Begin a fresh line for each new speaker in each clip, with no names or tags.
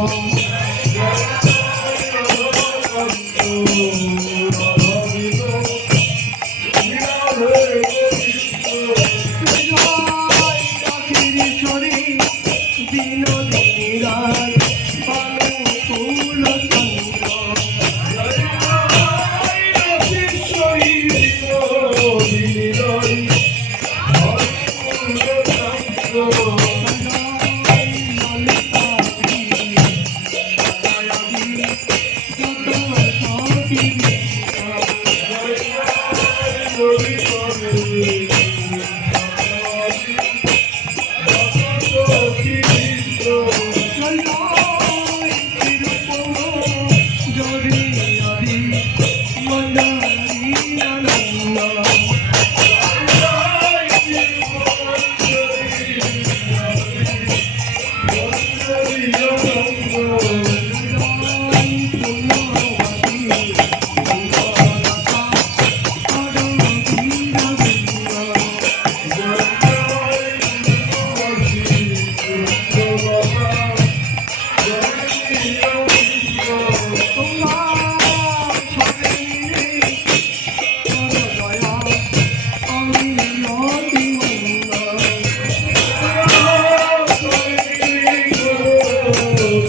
Oh.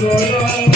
Thank you.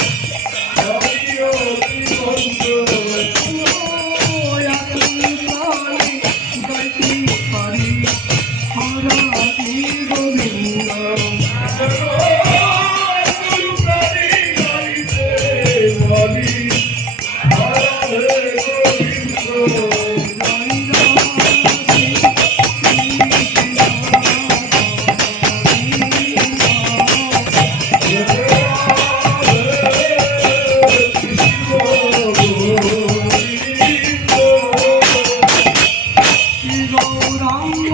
Gauranga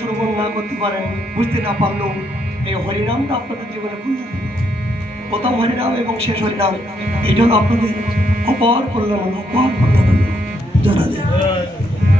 শ্রবণ না করতে পারেন, বুঝতে না পারলেও এই হরিনামটা আপনাদের জীবনে কল্যাণ প্রথম হরিনাম এবং শেষ হরিনাম, এই জন্য আপনাদের অপার কল্যাণ অপার কল্যাণ হলো যায়।